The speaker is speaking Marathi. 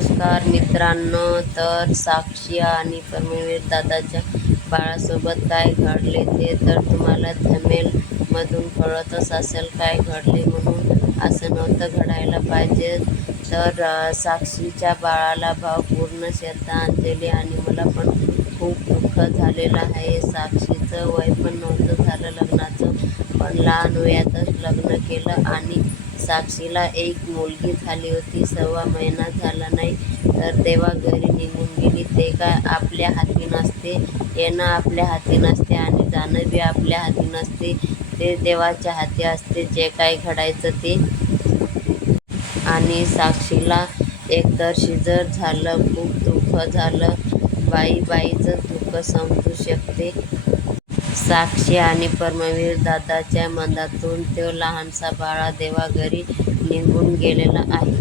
नमस्कार मित्रांनो तर साक्षी आणि परमवीर दादाच्या बाळासोबत काय घडले ते तर तुम्हाला थमेलमधून कळतच असेल काय घडले म्हणून. असं नव्हतं घडायला पाहिजे. तर साक्षीच्या बाळाला भाव पूर्ण शेता श्रद्धांजली आणि मला पण खूप दुःख झालेलं आहे. साक्षीचं वय पण नव्हतं लहान वयातच लग्न केलं आणि साक्षीला एक मुलगी झाली होती. सव्वा महिना झाला नाही तर तेव्हा घरी निघून गेली. ते काय आपल्या हाती नसते येणं आपल्या हाती नसते आणि जाणं बी आपल्या हाती नसते. ते देवाच्या हाती असते जे काय घडायचं ते. आणि साक्षीला एकतर शिजर झालं खूप दुःख झालं. बाई बाईचं दुःख समजू शकते. साक्षी आणि परमवीर दादाच्या मनातून तो लहानसा बाळा देवा घरी निघून गेलेला आहे.